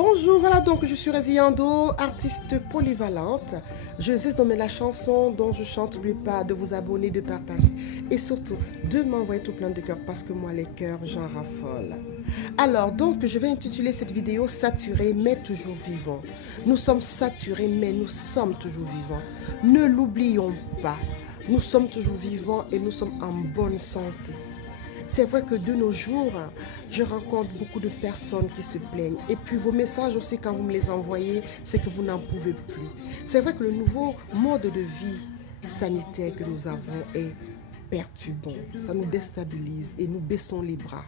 Bonjour, voilà donc je suis Raziando, artiste polyvalente. Je sais nommer la chanson dont je chante. N'oubliez pas de vous abonner, de partager et surtout de m'envoyer tout plein de cœur parce que moi les cœurs j'en raffole. Alors donc je vais intituler cette vidéo Saturé mais toujours vivant. Nous sommes saturés mais nous sommes toujours vivants. Ne l'oublions pas, nous sommes toujours vivants et nous sommes en bonne santé. C'est vrai que de nos jours, je rencontre beaucoup de personnes qui se plaignent. Et puis vos messages aussi, quand vous me les envoyez, c'est que vous n'en pouvez plus. C'est vrai que le nouveau mode de vie sanitaire que nous avons est perturbant. Ça nous déstabilise et nous baissons les bras.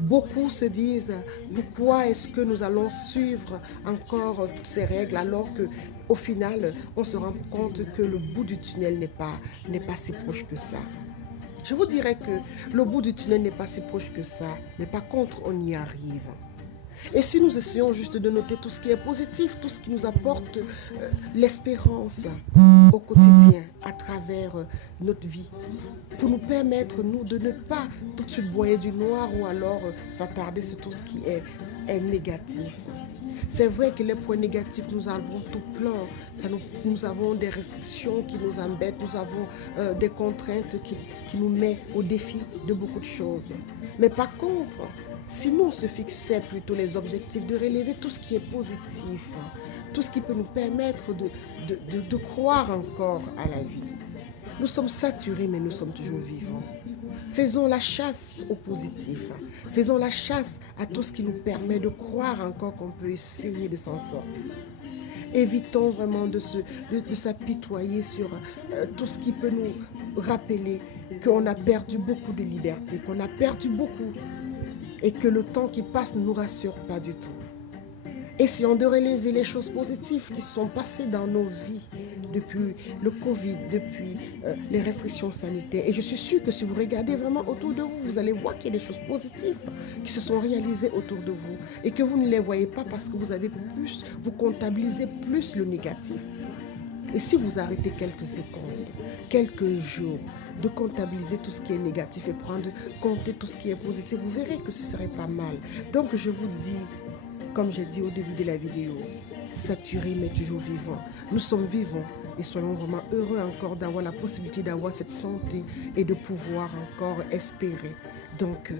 Beaucoup se disent, pourquoi est-ce que nous allons suivre encore toutes ces règles alors que au final, on se rend compte que le bout du tunnel n'est pas si proche que ça. Je vous dirais que le bout du tunnel n'est pas si proche que ça, mais par contre, on y arrive. Et si nous essayons juste de noter tout ce qui est positif, tout ce qui nous apporte l'espérance au quotidien, à travers notre vie, pour nous permettre, nous, de ne pas tout de suite broyer du noir ou alors s'attarder sur tout ce qui est négatif. C'est vrai que les points négatifs, nous avons tout plein. Nous avons des restrictions qui nous embêtent, nous avons des contraintes qui nous mettent au défi de beaucoup de choses. Mais par contre, si nous on se fixait plutôt les objectifs de relever tout ce qui est positif, tout ce qui peut nous permettre de croire encore à la vie. Nous sommes saturés, mais nous sommes toujours vivants. Faisons la chasse au positif. Faisons la chasse à tout ce qui nous permet de croire encore qu'on peut essayer de s'en sortir. Évitons vraiment de s'apitoyer sur tout ce qui peut nous rappeler qu'on a perdu beaucoup de liberté, qu'on a perdu beaucoup et que le temps qui passe ne nous rassure pas du tout. Essayons de relever les choses positives qui se sont passées dans nos vies depuis le Covid, depuis les restrictions sanitaires. Et je suis sûre que si vous regardez vraiment autour de vous, vous allez voir qu'il y a des choses positives qui se sont réalisées autour de vous et que vous ne les voyez pas parce que vous comptabilisez plus le négatif. Et si vous arrêtez quelques secondes, quelques jours, de comptabiliser tout ce qui est négatif et compter tout ce qui est positif, vous verrez que ce serait pas mal. Donc je vous dis, comme j'ai dit au début de la vidéo, saturé mais toujours vivant. Nous sommes vivants et soyons vraiment heureux encore d'avoir la possibilité d'avoir cette santé et de pouvoir encore espérer. Donc,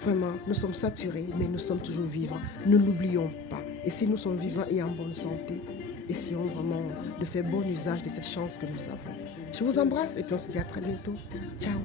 vraiment, nous sommes saturés mais nous sommes toujours vivants. Ne l'oublions pas. Et si nous sommes vivants et en bonne santé, essayons vraiment de faire bon usage de cette chance que nous avons. Je vous embrasse et puis on se dit à très bientôt. Ciao.